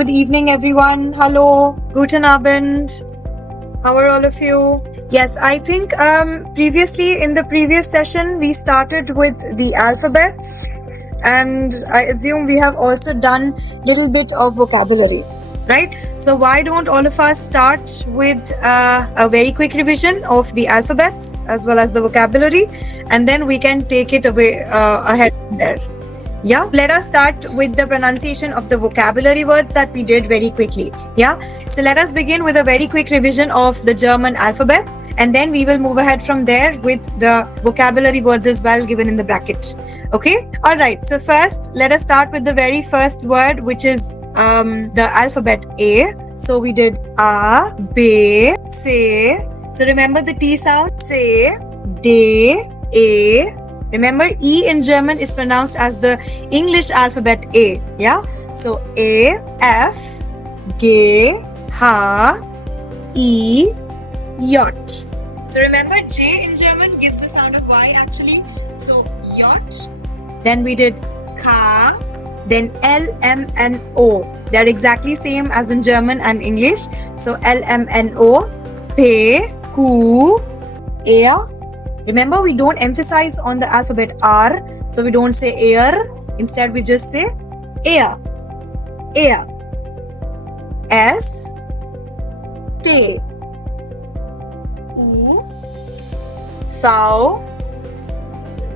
Good evening, everyone. Hello. Guten Abend. How are all of you? Yes, I think previously in the previous session we started with the alphabets, and I assume we have also done little bit of vocabulary, right? So why don't all of us start with a very quick revision of the alphabets as well as the vocabulary, and then we can take it away ahead from there. Yeah, let us start with the pronunciation of the vocabulary words that we did very quickly. Yeah, so let us begin with a very quick revision of the German alphabets, and then we will move ahead from there with the vocabulary words as well given in the bracket. Okay, all right. So first, let us start with the very first word, which is the alphabet A. So we did A, B, C. So remember the T sound. C, D, A. Remember, E in German is pronounced as the English alphabet A. Yeah. So A, F, G, H, E, J. So remember, J in German gives the sound of Y actually. So J. Then we did K, then L, M, N, O. They're exactly same as in German and English. So L, M, N, O, P, Q, R. Remember, we don't emphasize on the alphabet R. So we don't say air. Instead, we just say air. Air. S, T, U, V,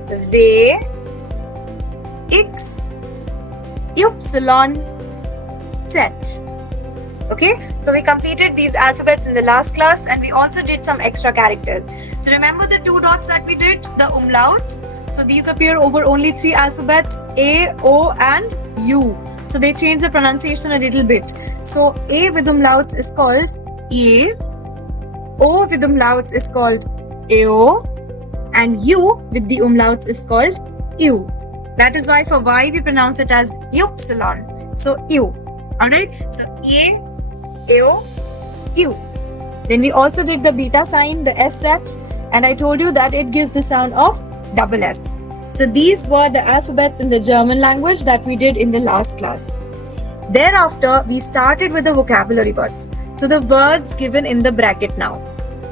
W, X, Y, Z. Okay, so we completed these alphabets in the last class, and we also did some extra characters. So remember the two dots that we did, the umlauts. So these appear over only three alphabets, A, O, and U. So they change the pronunciation a little bit. So A with umlauts is called E, O with umlauts is called EO, and U with the umlauts is called U. That is why for Y we pronounce it as Y. So U. Alright, so A, EO, U. Then we also did the beta sign, the S set, and I told you that it gives the sound of double S. So these were the alphabets in the German language that we did in the last class. Thereafter, we started with the vocabulary words. So the words given in the bracket now.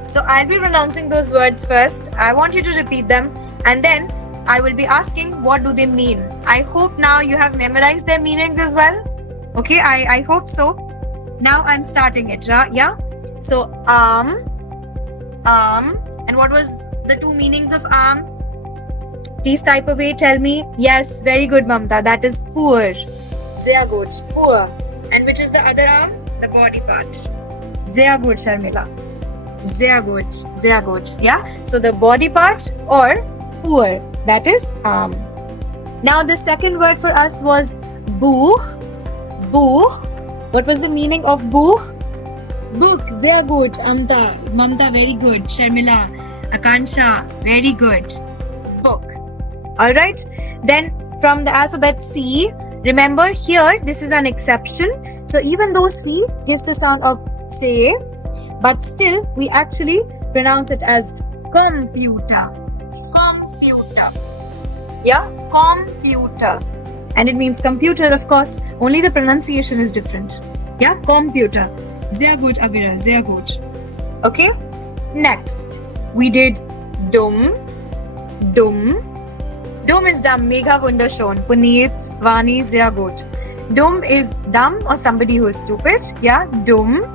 So I'll be pronouncing those words first. I want you to repeat them, and then I will be asking what do they mean. I hope now you have memorized their meanings as well. Okay, I hope so. Now I'm starting it, yeah? So arm, and what was the two meanings of arm? Please type away, tell me. Yes, very good, Mamta. That is poor. Sehr gut, poor. And which is the other arm? The body part. Sehr gut, Sharmila. Sehr gut, sehr gut. Yeah? So the body part or poor, that is arm. Now the second word for us was Buch. Buch. What was the meaning of Buch? Book. Sehr gut, Amta. Mamta, very good. Sharmila. Akansha, very good. Book. Alright. Then from the alphabet C, remember here this is an exception. So even though C gives the sound of say, but still we actually pronounce it as computer. Computer. Yeah, computer. And it means computer, of course, only the pronunciation is different. Yeah, computer. Sehr gut, Aviral, sehr gut. Okay, next we did dumm. Dumm. Dumm is dumb. Mega wunderschön. Puneet, Vani, sehr gut. Dumm is dumb or somebody who is stupid. Yeah, dumm.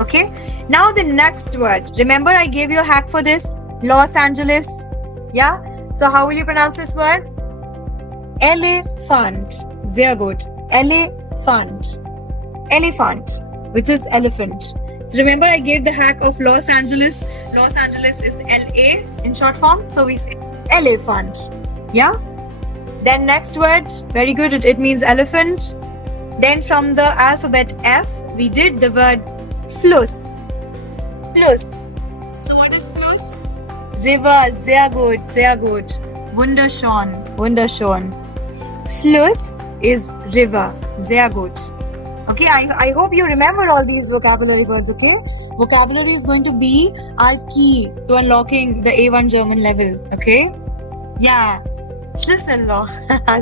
Okay, now the next word. Remember I gave you a hack for this? Los Angeles. Yeah, so how will you pronounce this word? Elephant. Sehr gut. Elephant. Elephant, which is elephant. So remember I gave the hack of Los Angeles. Los Angeles is LA in short form. So we say elephant. Yeah. Then next word. Very good. It means elephant. Then from the alphabet F, we did the word Fluss. Fluss. So what is Fluss? River. Sehr gut. Sehr gut. Wunderschön. Wunderschön. Fluss is river. Sehr gut. Okay, I hope you remember all these vocabulary words, okay? Vocabulary is going to be our key to unlocking the A1 German level, okay? Yeah. Schlüsselloch.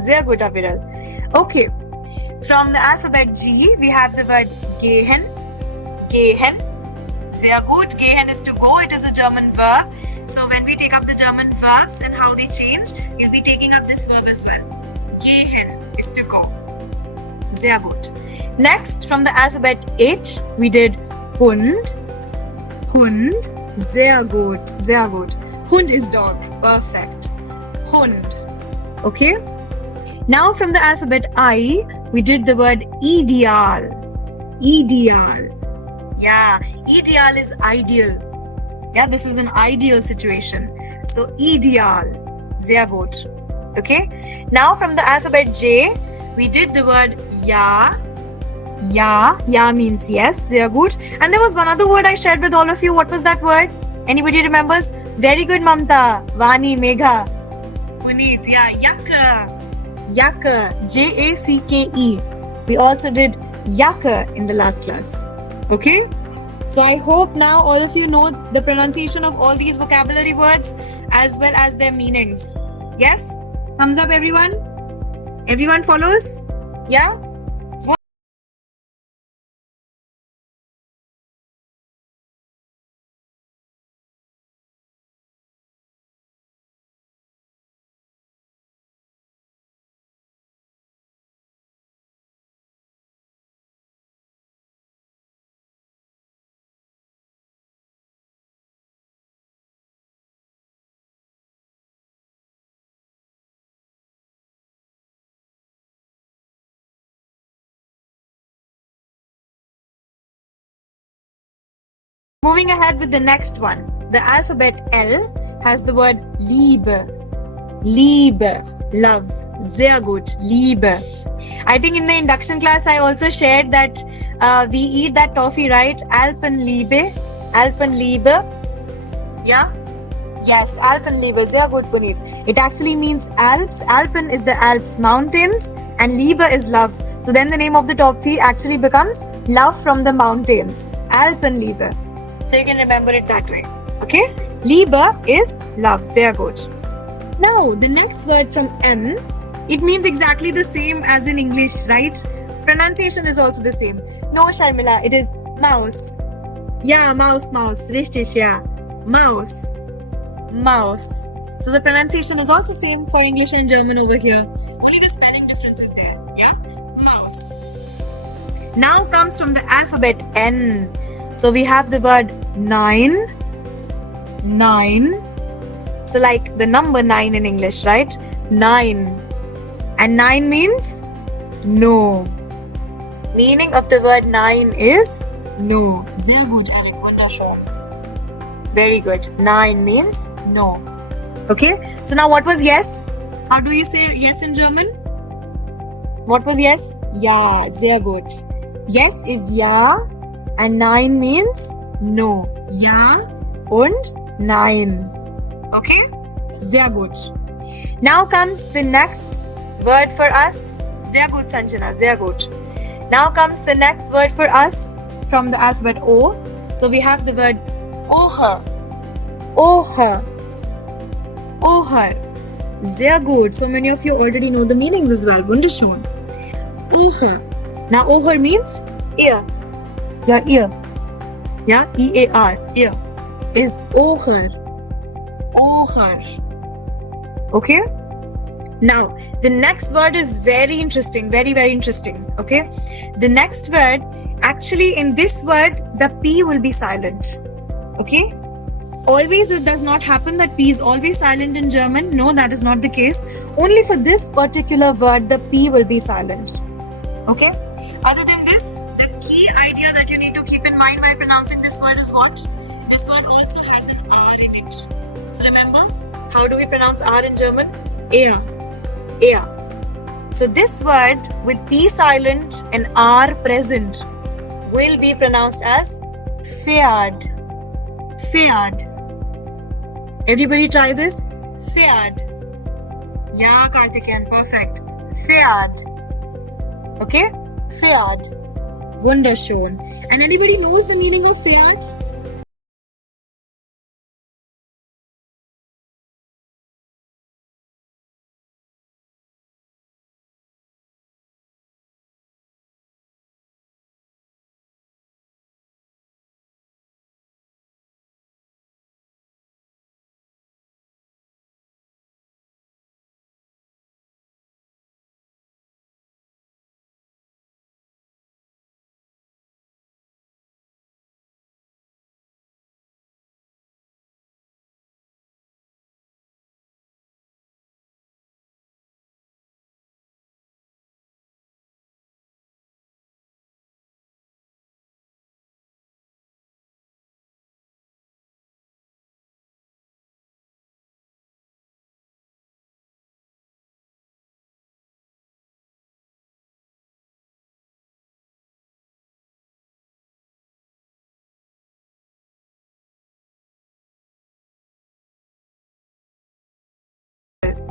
Sehr gut, Aviral. Okay. From the alphabet G, we have the word gehen. Gehen. Sehr gut. Gehen is to go. It is a German verb. So when we take up the German verbs and how they change, you'll be taking up this verb as well. Gehen is to go. Sehr gut. Next, from the alphabet H, we did Hund. Hund. Sehr gut. Sehr gut. Hund is dog. Perfect. Hund. Okay. Now from the alphabet I, we did the word ideal. Ideal. Yeah, ideal is ideal. Yeah, this is an ideal situation. So ideal. Sehr gut. Okay. Now from the alphabet J, we did the word ja. Ja. Ja means yes. Sehr gut. And there was one other word I shared with all of you. What was that word? Anybody remembers? Very good, Mamta. Vani, Megha. Puneet. Yeah, Jacke. Jacke. Jacke. We also did Jacke in the last class. Okay? So I hope now all of you know the pronunciation of all these vocabulary words as well as their meanings. Yes? Thumbs up, everyone. Everyone follows? Yeah? Moving ahead with the next one. The alphabet L has the word Liebe. Liebe. Love. Sehr gut. Liebe. I think in the induction class I also shared that we eat that toffee, right? Alpenliebe. Alpenliebe. Yeah? Yes, Alpenliebe. Sehr gut, Puneet. It actually means Alps. Alpen is the Alps mountains and Liebe is love. So then the name of the toffee actually becomes love from the mountains. Alpenliebe. So you can remember it that way. Okay? Liebe is love. Sehr gut. Now, the next word from M, it means exactly the same as in English, right? Pronunciation is also the same. No, Sharmila, it is mouse. Yeah, mouse. Richtig, yeah. Mouse. Mouse. So the pronunciation is also same for English and German over here. Only the spelling difference is there. Yeah? Mouse. Now comes from the alphabet N. So we have the word nine. Nine. So like the number 9 in English, right? 9. And 9 means no. Meaning of the word 9 is no. Sehr gut, Eric. Wunderschön. Very good. 9 means no. Okay? So now what was yes? How do you say yes in German? What was yes? Ja. Sehr gut. Yes is ja. And 9 means no. Ja und nein. Okay? Sehr gut. Now comes the next word for us. Sehr gut, Sanjana. Sehr gut. Now comes the next word for us from the alphabet O. So we have the word Oher. Oher. Oher. Sehr gut. So many of you already know the meanings as well. Wunderschön. Oher. Now Oher means ear. Your ear. Yeah? E-A-R. Ear. Is Oher. Oher. Okay? Now, the next word is very interesting. Very, very interesting. Okay? The next word, actually in this word, the P will be silent. Okay? Always it does not happen that P is always silent in German. No, that is not the case. Only for this particular word, the P will be silent. Okay? Other than this, the key idea that you need to keep in mind while pronouncing this word is what? This word also has an R in it. So remember, how do we pronounce R in German? Ear. Ear. So this word with P silent and R present will be pronounced as Pferd. Pferd. Everybody try this? Pferd. Yeah, Karthikeyan, perfect. Pferd. Okay? Pferd. Wunderschön. And anybody knows the meaning of Pferd?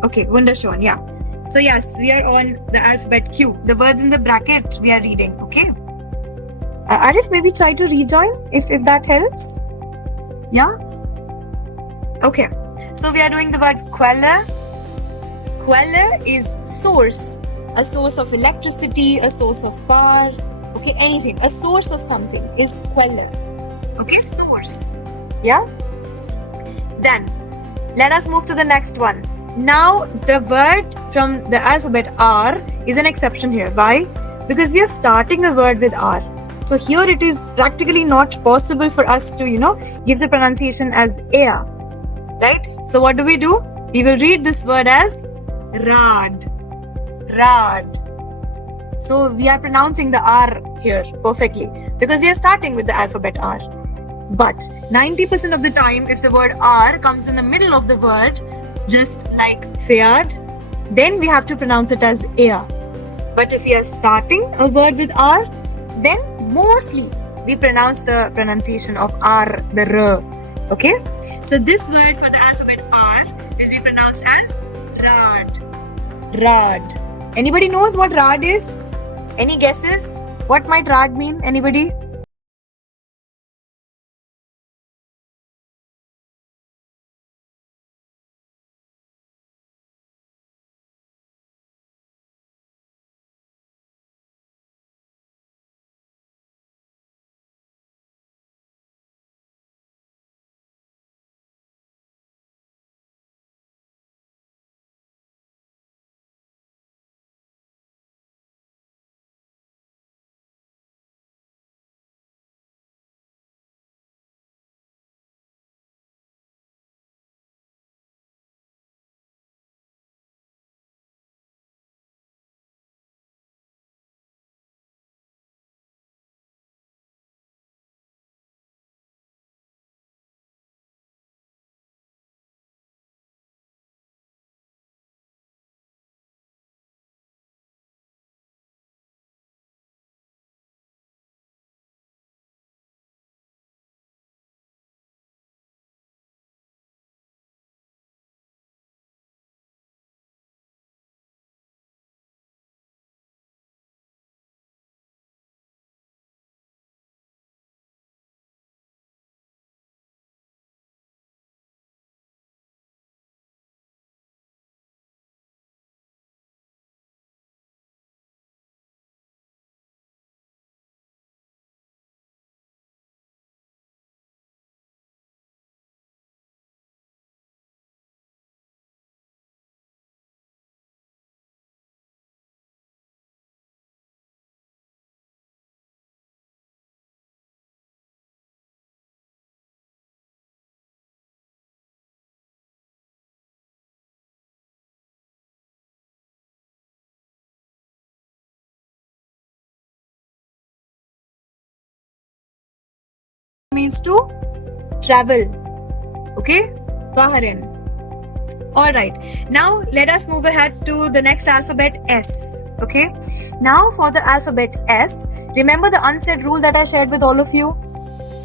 Okay, wunderschön, yeah. So yes, we are on the alphabet Q. The words in the bracket we are reading, okay? Arif, maybe try to rejoin if that helps. Yeah? Okay. So we are doing the word Quelle. Quelle is source. A source of electricity, a source of power. Okay, anything. A source of something is Quelle. Okay, source. Yeah? Then, let us move to the next one. Now, the word from the alphabet R is an exception here. Why? Because we are starting a word with R. So here it is practically not possible for us to, give the pronunciation as air. Right? So what do? We will read this word as Rad. Rad. So we are pronouncing the R here perfectly because we are starting with the alphabet R. But 90% of the time, if the word R comes in the middle of the word, just like Fiat, then we have to pronounce it as air. But if we are starting a word with R, then mostly we pronounce the pronunciation of R, the R. Okay? So this word for the alphabet R will be pronounced as Rad. Rad. Anybody knows what Rad is? Any guesses? What might Rad mean? Anybody? Means to travel. Okay? Baharin. Alright. Now let us move ahead to the next alphabet S. Okay? Now for the alphabet S, remember the unsaid rule that I shared with all of you?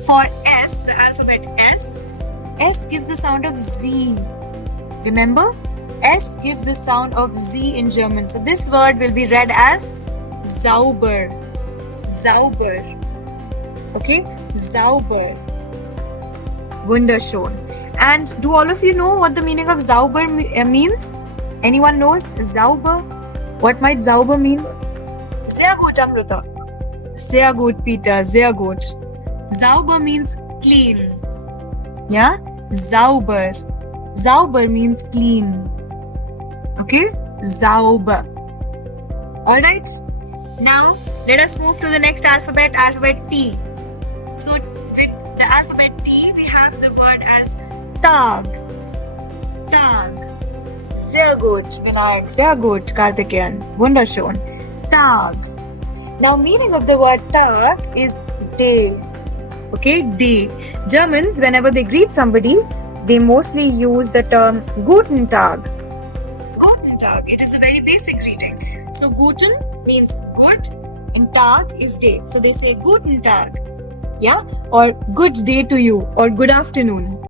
For S, the alphabet S gives the sound of Z. Remember? S gives the sound of Z in German. So this word will be read as Sauber. Sauber. Okay? Sauber. Wunderschön. And do all of you know what the meaning of Sauber means? Anyone knows? Sauber? What might Sauber mean? Sehr gut, Amrita. Sehr gut, Peter. Sehr gut. Sauber means clean. Yeah? Sauber. Sauber means clean. Okay? Sauber. Alright? Now, let us move to the next alphabet, alphabet T. So, with the alphabet T, we have the word as Tag. Tag. Sehr gut, Vinayak. Sehr gut, Karthikeyan. Wunderschön. Tag. Now, meaning of the word Tag is day. Okay, day. Germans, whenever they greet somebody, they mostly use the term Guten Tag. Guten Tag. It is a very basic greeting. So, Guten means good and Tag is day. So, they say Guten Tag. Yeah, or good day to you, or good afternoon.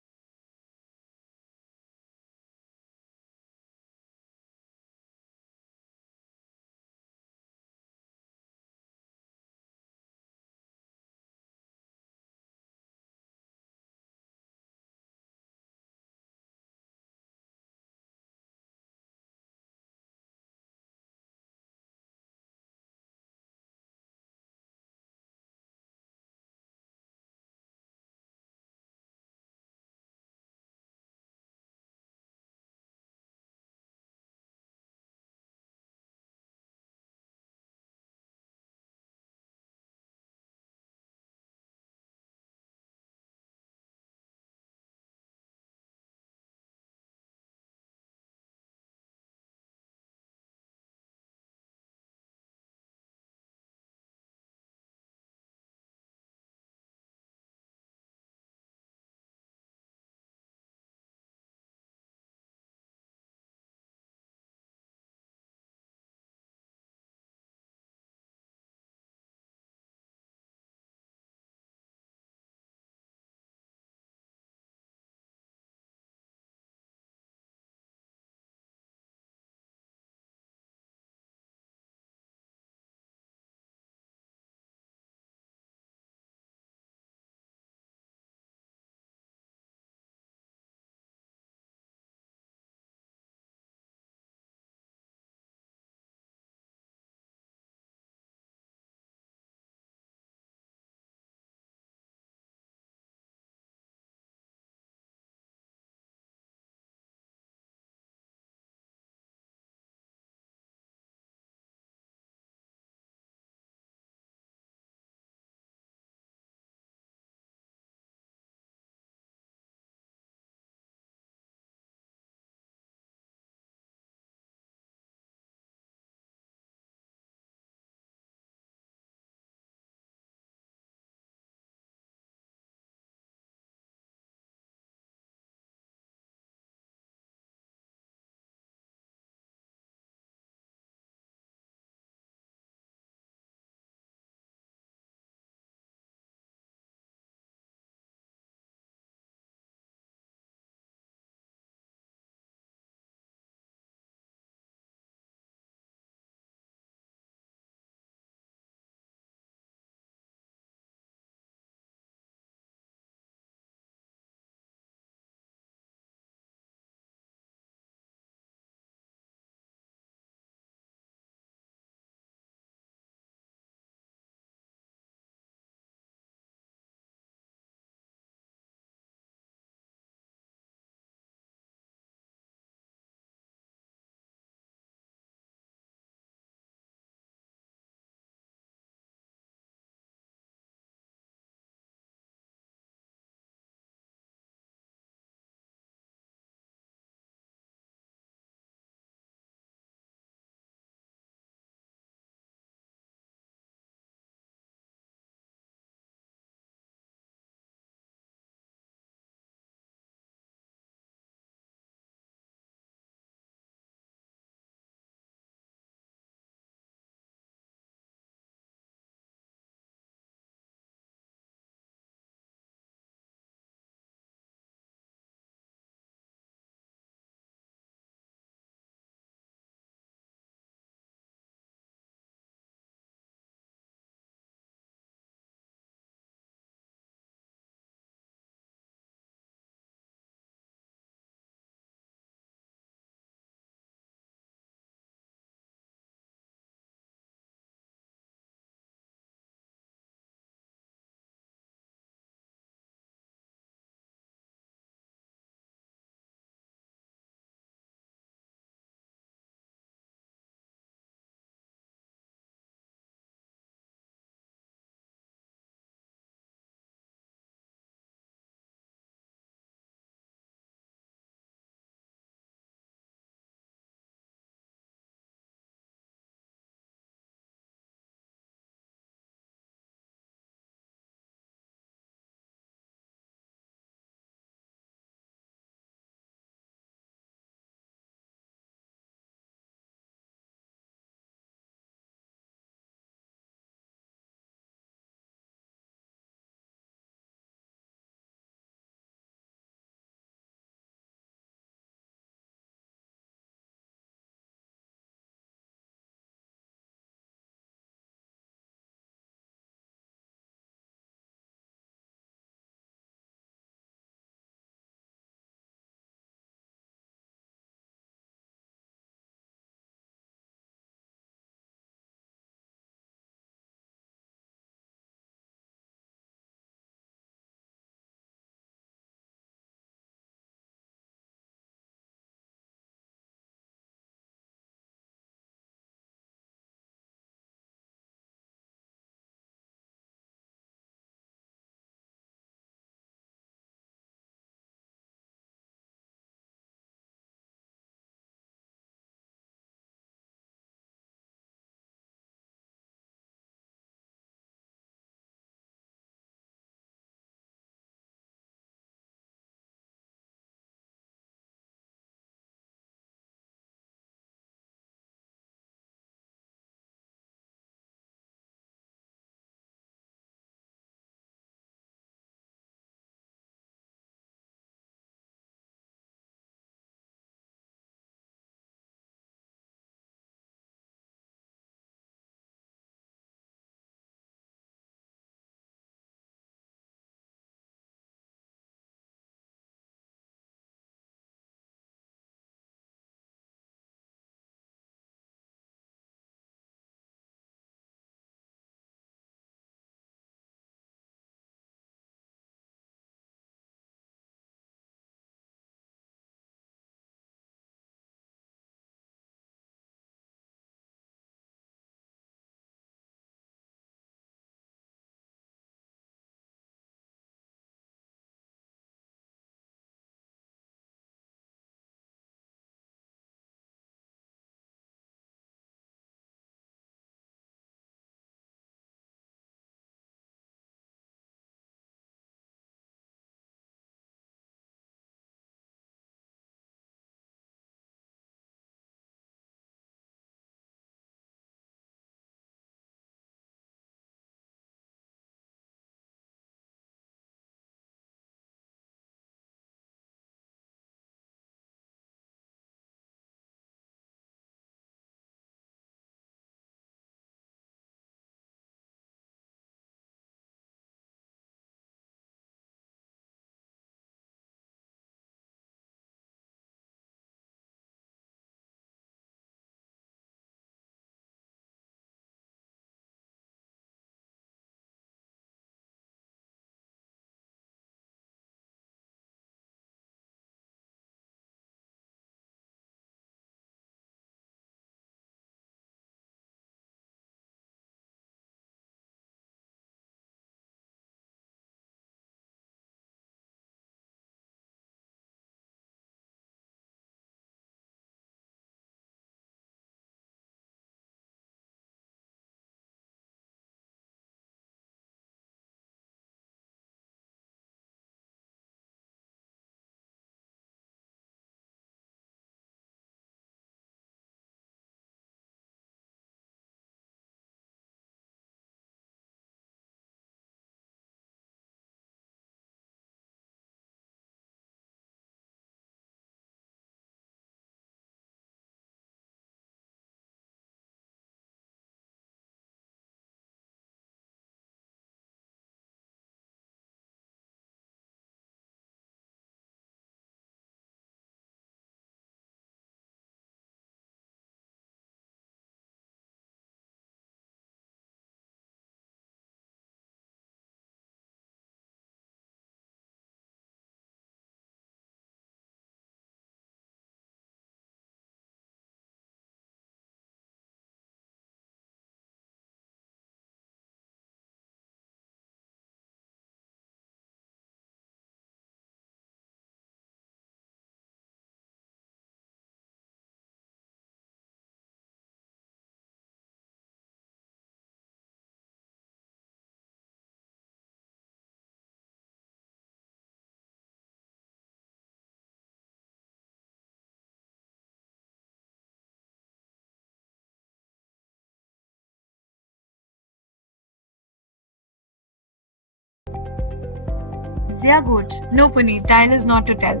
Sehr gut. No, Puneet, Teil is not to tell.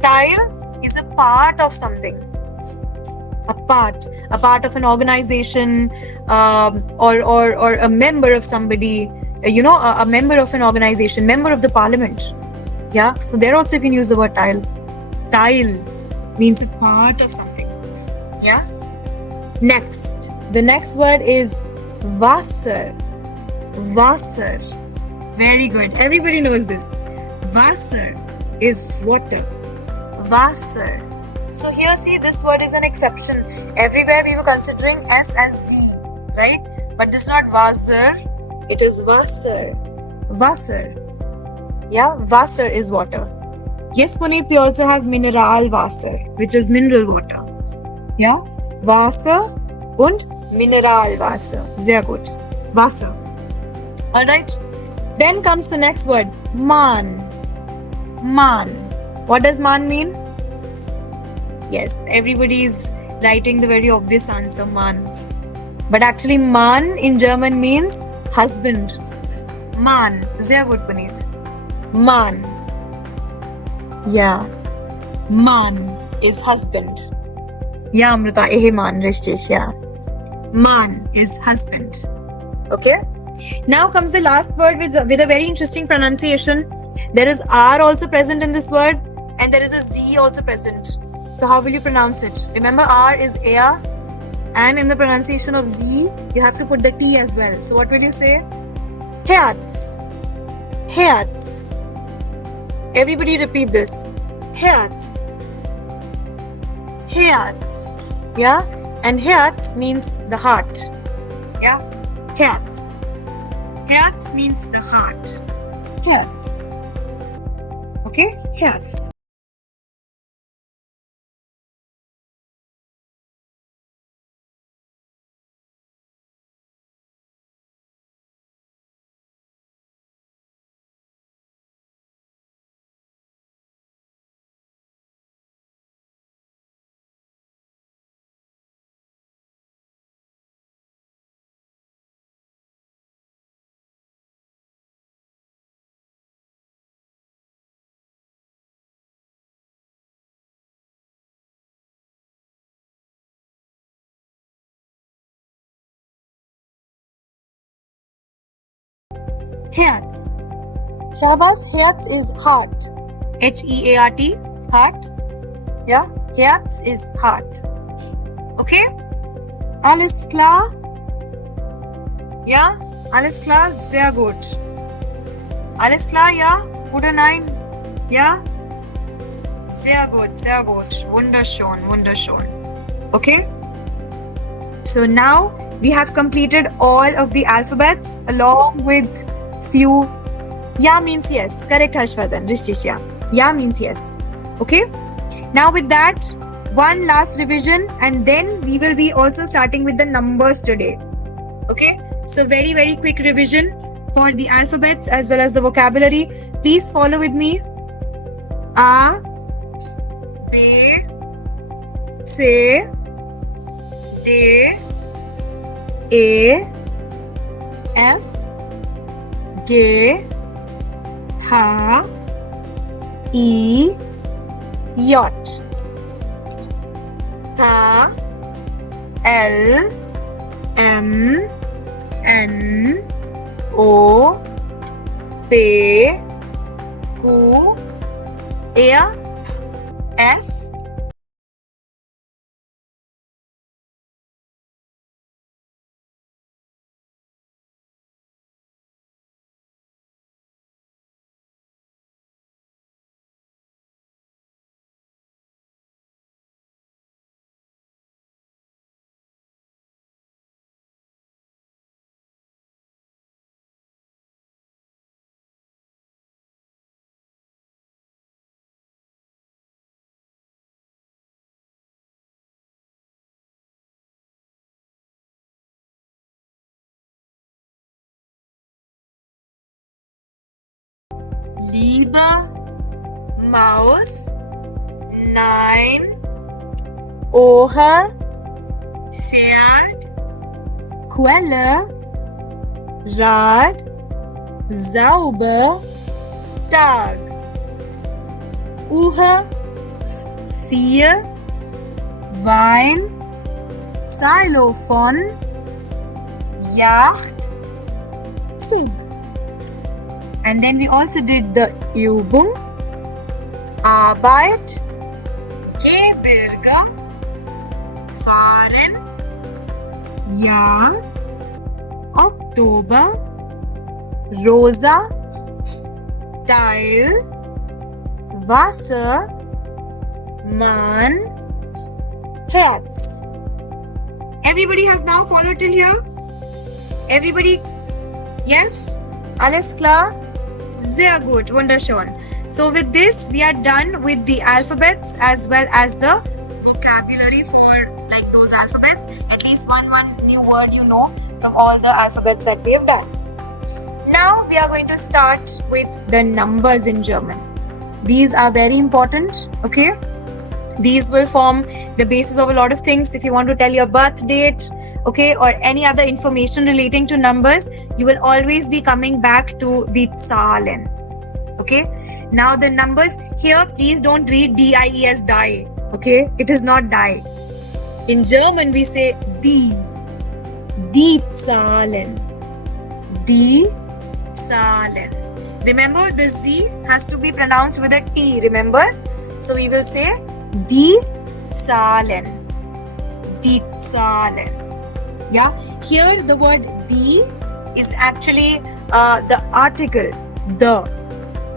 Teil is a part of something. A part of an organization, or a member of somebody, a member of an organization, member of the parliament. Yeah, so there also you can use the word tile. Tile means a part of something. Yeah. Next, the next word is Wasser. Wasser. Very good. Everybody knows this. Wasser is water. Wasser. So here, see, this word is an exception. Everywhere we were considering S and Z, right? But this is not Wasser. It is Wasser. Wasser. Yeah, Wasser is water. Yes, Puneet, we also have Mineralwasser, which is mineral water. Yeah, Wasser und Mineralwasser. Sehr gut. Wasser. Alright. Then comes the next word. Man. Man. What does man mean? Yes, everybody is writing the very obvious answer, man. But actually, man in German means husband. Man. Sehr gut, Puneet. Man. Yeah. Man is husband. Yeah, Amrita. Man, richtig, yeah. Man is husband. Okay? Now comes the last word with a very interesting pronunciation. There is R also present in this word, and there is a Z also present. So how will you pronounce it? Remember, R is air, and in the pronunciation of Z, you have to put the T as well. So what will you say? Herz. Herz. Everybody repeat this. Herz. Herz. Yeah? And Herz means the heart. Yeah? Herz. Herz means the heart. Herz. Okay? Herz. Herz. Shahbaz, Herz is heart. H-E-A-R-T. Heart. Yeah? Herz is heart. Okay? Alles klar? Ja? Alles klar? Sehr gut. Alles klar, ja? Oder nein? Ja? Sehr gut, sehr gut. Wunderschön, wunderschön. Okay? So now we have completed all of the alphabets along with few. Ya means yes. Correct, Harshvardhan. Rishtish, ya. Ya means yes. Okay? Now with that, one last revision, and then we will be also starting with the numbers today. Okay? So very, very quick revision for the alphabets as well as the vocabulary. Please follow with me. A, B, C, D, E, F, G, H, I, J, K, L, M, N, O, P, Q, R, S, Liebe Maus, nein, Ohr, Pferd, Quelle, Rad, sauber, Tag. Uhe, vier, Wein, Xylophon, Yacht, Zug. And then we also did the Übung, Arbeit, Gebirge, Fahren, Jahr, Oktober, Rosa, Teil, Wasser, Mann, Herz. Everybody has now followed till here? Everybody? Yes? Alles klar? Sehr gut, wunderschön. So with this, we are done with the alphabets as well as the vocabulary for like those alphabets. At least one new word you know from all the alphabets that we have done. Now we are going to start with the numbers in German. These are very important, okay? These will form the basis of a lot of things. If you want to tell your birth date, okay, or any other information relating to numbers, you will always be coming back to the Zahlen. Okay, now the numbers here, please don't read D-I-E as die. Okay, it is not die. In German, we say die. Die Zahlen. Die Zahlen. Remember, the Z has to be pronounced with a T, remember? So we will say die Zahlen. Die Zahlen. Yeah, here the word die is actually the article, the.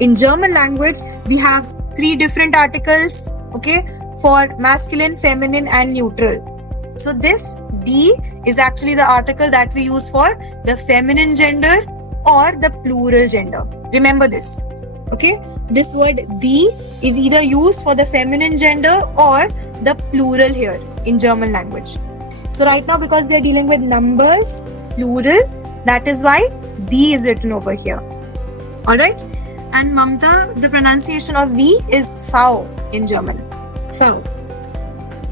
In German language, we have 3 different articles, okay, for masculine, feminine, and neutral. So this die is actually the article that we use for the feminine gender or the plural gender. Remember this, okay? This word die is either used for the feminine gender or the plural here in German language. So right now, because we are dealing with numbers, plural, that is why die is written over here. Alright? And Mamta, the pronunciation of V is V in German. V.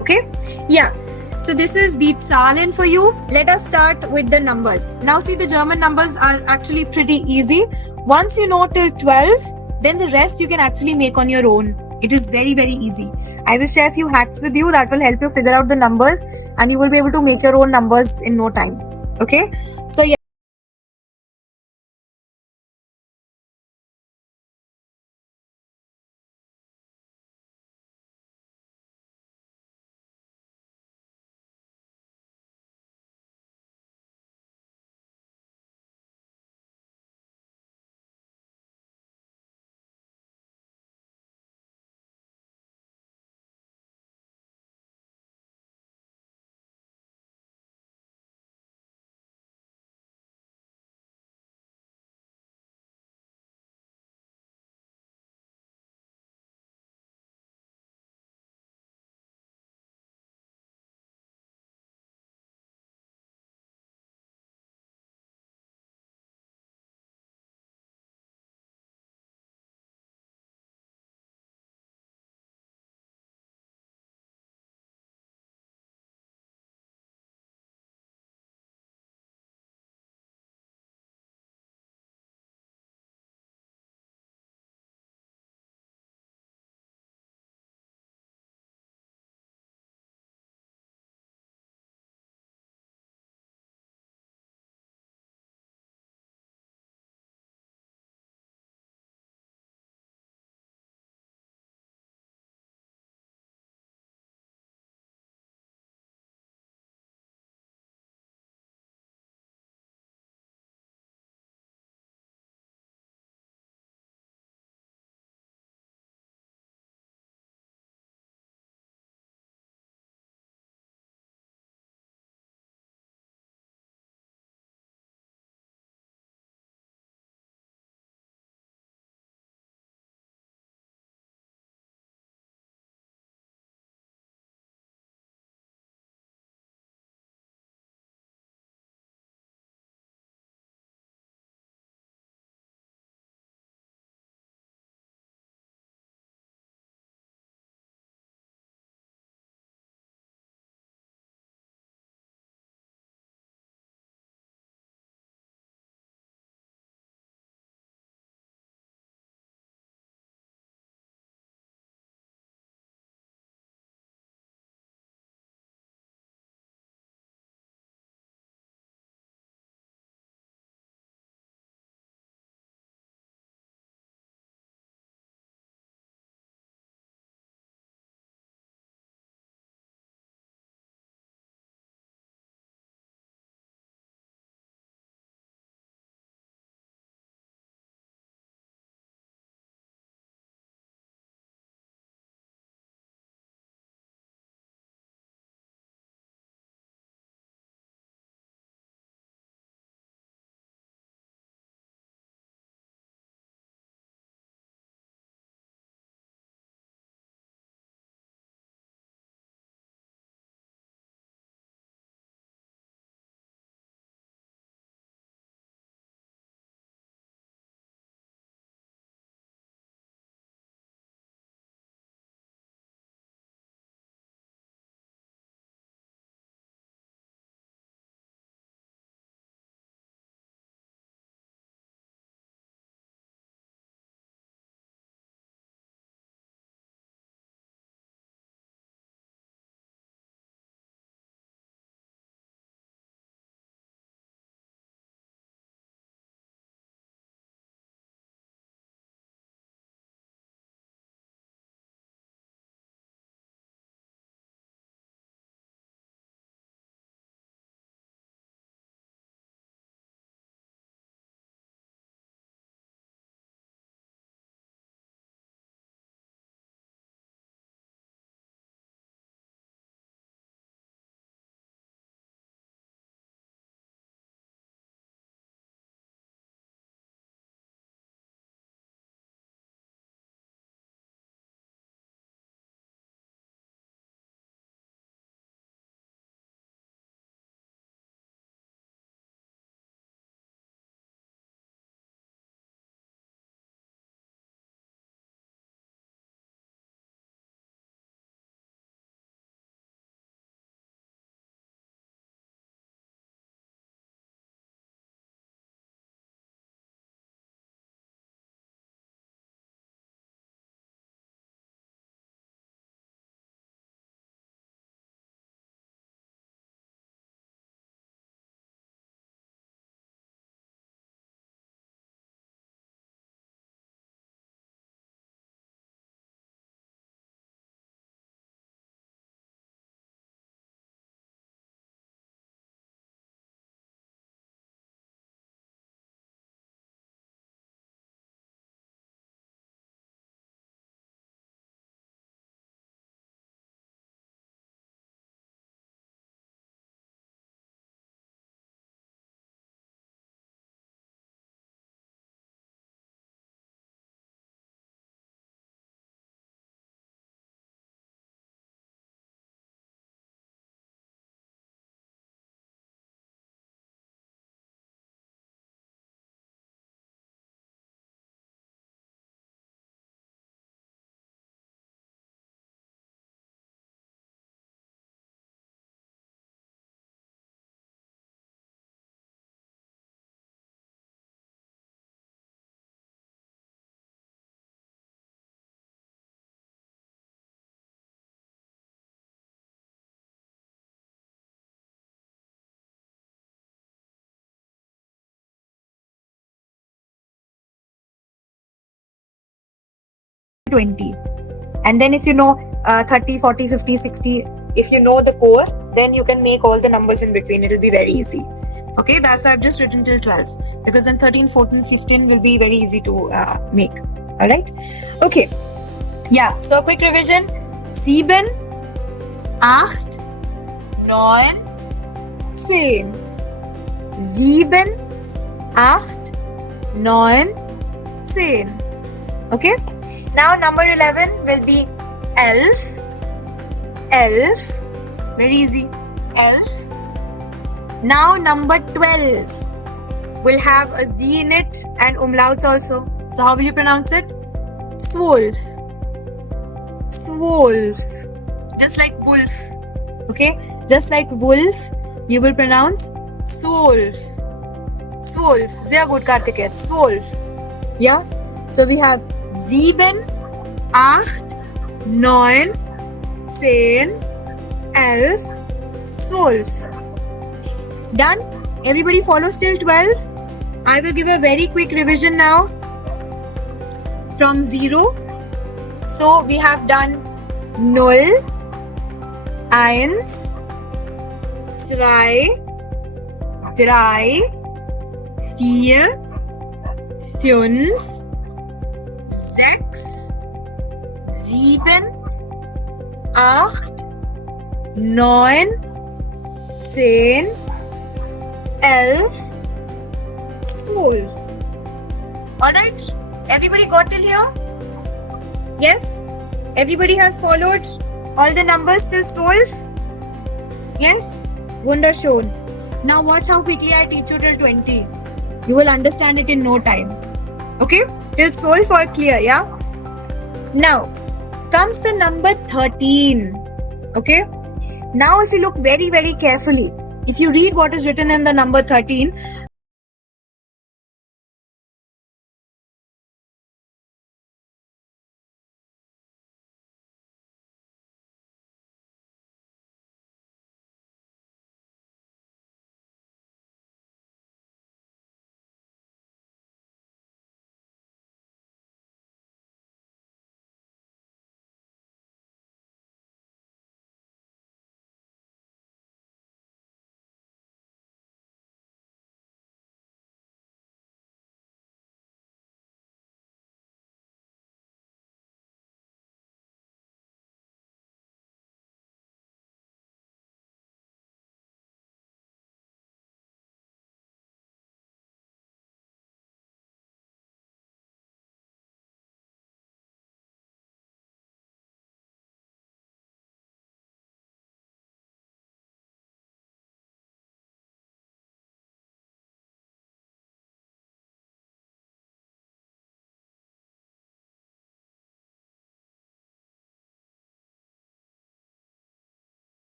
Okay? Yeah. So this is the Zahlen for you. Let us start with the numbers. Now see, the German numbers are actually pretty easy. Once you know till 12, then the rest you can actually make on your own. It is very, very easy. I will share a few hacks with you that will help you figure out the numbers and you will be able to make your own numbers in no time. Okay? So yeah. 20. And then if you know 30, 40, 50, 60, if you know the core, then you can make all the numbers in between. It will be very easy. Okay, that's why I've just written till 12, because then 13, 14, 15 will be very easy to make. All right. Okay. Yeah. So quick revision. 7, 8, 9, 10. 7, 8, 9, 10. Okay. Now number 11 will be elf. Elf. Very easy. Elf. Now number 12 will have a Z in it and umlauts also. So how will you pronounce it? Swolf. Swolf. Just like wolf. Okay? Just like wolf, you will pronounce swolf. Swolf. Sehr gut, Kartiket. Swolf. Yeah? So we have 7, 8, 9, 10, 11, 12. Done? Everybody follows till 12? I will give a very quick revision now. From 0. So we have done 0, 1, 2, 3, 4, 5, 6, 7, 8, 9, 10, 11, 12. Alright? Everybody got till here? Yes? Everybody has followed all the numbers till 12? Yes? Wunderschön. Now watch how quickly I teach you till 20. You will understand it in no time. Okay? Till 12 or clear, yeah? Now, comes the number 13. Okay? Now if you look very, very carefully, if you read what is written in the number 13,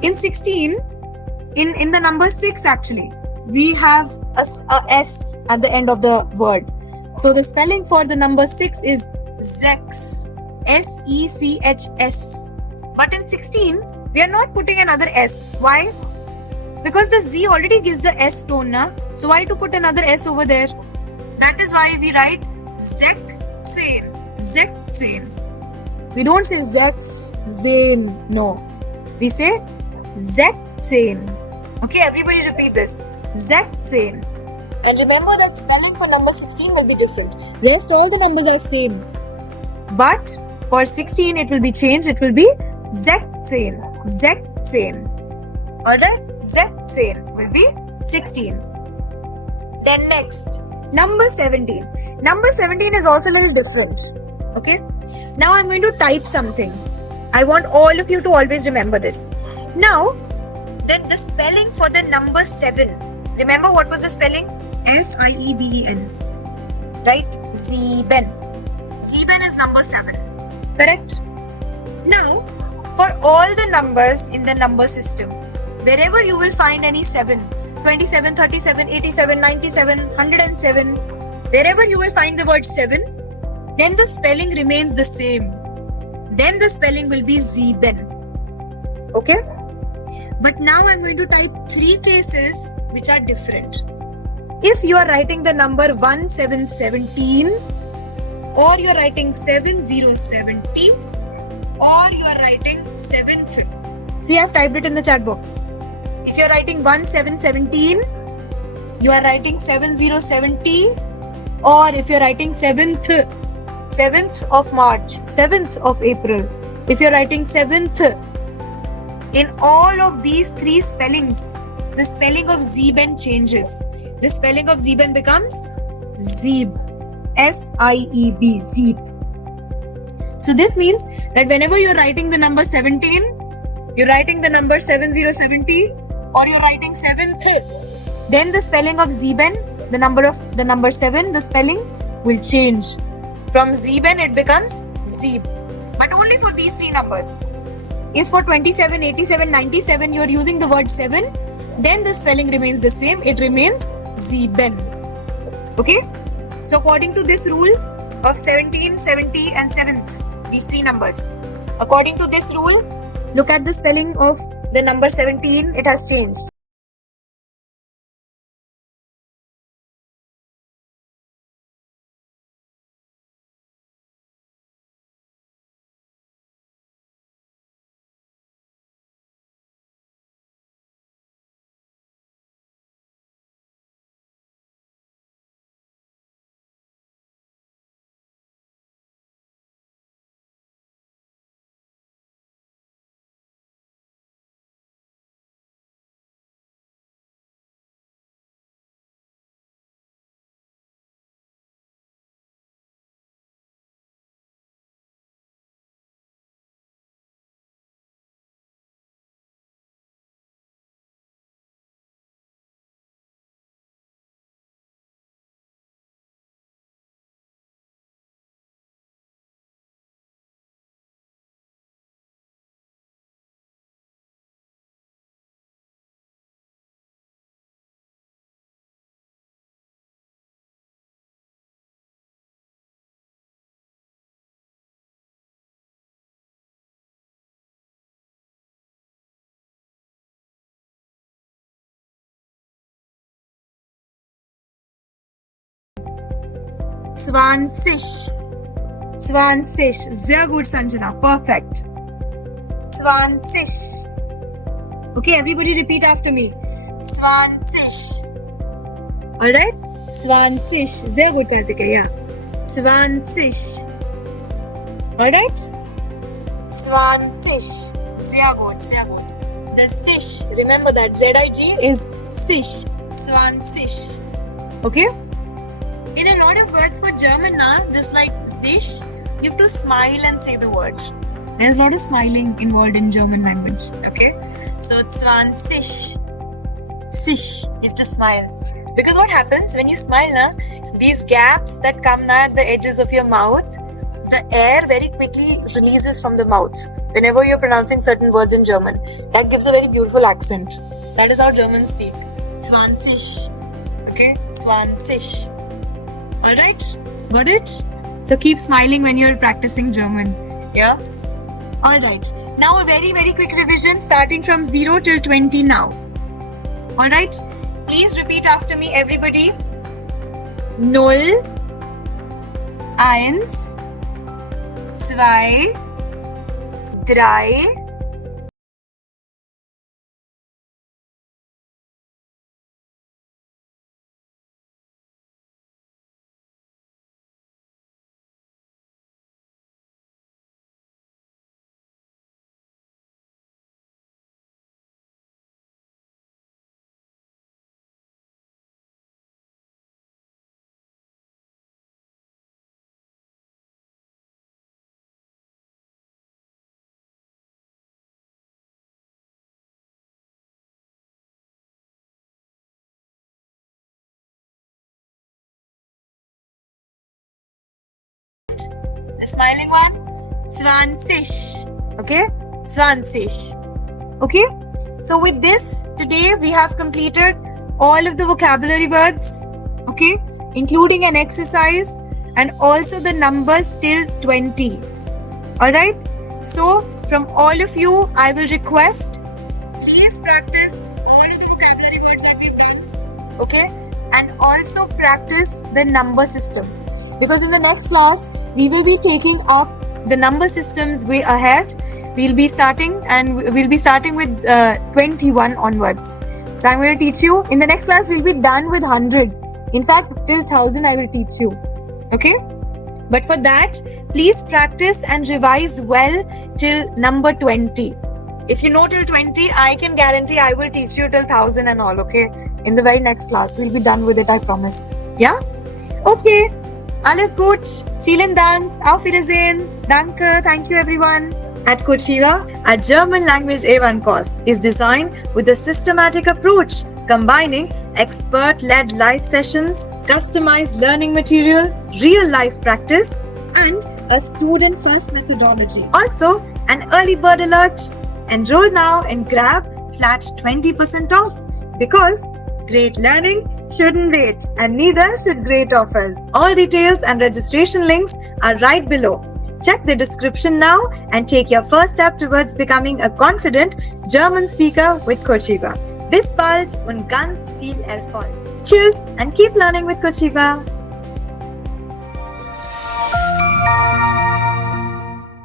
in 16, in the number 6 actually, we have a S at the end of the word. So the spelling for the number 6 is Zechs. S-E-C-H-S. But in 16, we are not putting another S. Why? Because the Z already gives the S tone, na? So why to put another S over there? That is why we write Zechzen. Zechzen. We don't say Zechzen. No. We say Zechzen. Okay, everybody repeat this. Zechzen. And remember that spelling for number 16 will be different. Yes, all the numbers are same. But for 16 it will be changed. It will be Zechzen. Zechzen. Alright? Zechzen will be 16. Then next, number 17. Number 17 is also a little different. Okay? Now I'm going to type something. I want all of you to always remember this. Now, then the spelling for the number 7. Remember what was the spelling? S-I-E-B-E-N. Right? Sieben. Sieben is number 7. Correct? Now, for all the numbers in the number system, wherever you will find any 7, 27, 37, 87, 97, 107, wherever you will find the word 7, then the spelling remains the same. Then the spelling will be Sieben. Okay? But now I'm going to type 3 cases which are different. If you are writing the number 1717, or you are writing 7070, or you are writing 7th. See, I have typed it in the chat box. If you are writing 1717, you are writing 7070, or if you are writing 7th of March, 7th of April, if you are writing 7th, in all of these three spellings, the spelling of Zeben changes. The spelling of Zeben becomes Zeeb. S-I-E-B, Zeeb. So this means that whenever you're writing the number 17, you're writing the number 7070, or you're writing 7th, then the spelling of Zeben, the number 7, the spelling will change. From Zeben it becomes Zeeb. But only for these three numbers. If for 27, 87, 97 you're using the word 7, then the spelling remains the same. It remains Zeben. Okay? So according to this rule of 17, 70 and 7th, these three numbers, according to this rule, look at the spelling of the number 17, it has changed. Zwanzig. Zwanzig. Sehr gut, Sanjana. Perfect. Zwanzig. Okay, everybody repeat after me. Zwanzig. Alright? Zwanzig. Sehr gut, Kartika. Yeah. Zwanzig. Alright? Zwanzig. Sehr gut, sehr gut. The sich, remember that Z-I-G is sich. Zwanzig. Okay? In a lot of words for German now, just like sich, you have to smile and say the word. There's a lot of smiling involved in German language. Okay? So 20. Sich. You have to smile. Because what happens when you smile now, these gaps that come now at the edges of your mouth, the air very quickly releases from the mouth. Whenever you're pronouncing certain words in German, that gives a very beautiful accent. That is how Germans speak. 20. Okay? 20. Alright? Got it? So keep smiling when you're practicing German. Yeah? Alright. Now a very, very quick revision starting from 0 till 20 now. Alright? Please repeat after me, everybody. 0, 1, 2, 3, the smiling one, 20. Okay? 20. Okay? So with this, today we have completed all of the vocabulary words. Okay? Including an exercise and also the numbers till 20. Alright? So, from all of you, I will request, please practice all of the vocabulary words that we've done. Okay? and also practice the number system. Because in the next class, we will be taking up the number systems way ahead. We'll be starting with 21 onwards. So I'm going to teach you. In the next class, we'll be done with 100. In fact, till 1000 I will teach you. Okay? But for that, please practice and revise well till number 20. If you know till 20, I can guarantee I will teach you till 1000 and all, okay? In the very next class, we'll be done with it, I promise. Yeah? Okay. Alles gut. Vielen Dank. Auf Wiedersehen. Danke. Thank you, everyone. At Cochiva, our German language A1 course is designed with a systematic approach, combining expert-led live sessions, customized learning material, real-life practice, and a student-first methodology. Also, an early bird alert. Enroll now and grab flat 20% off, because great learning shouldn't wait, and neither should great offers. All details and registration links are right below. Check the description now and take your first step towards becoming a confident German speaker with Cochiva. Bis bald und ganz viel Erfolg. Tschüss and keep learning with Cochiva.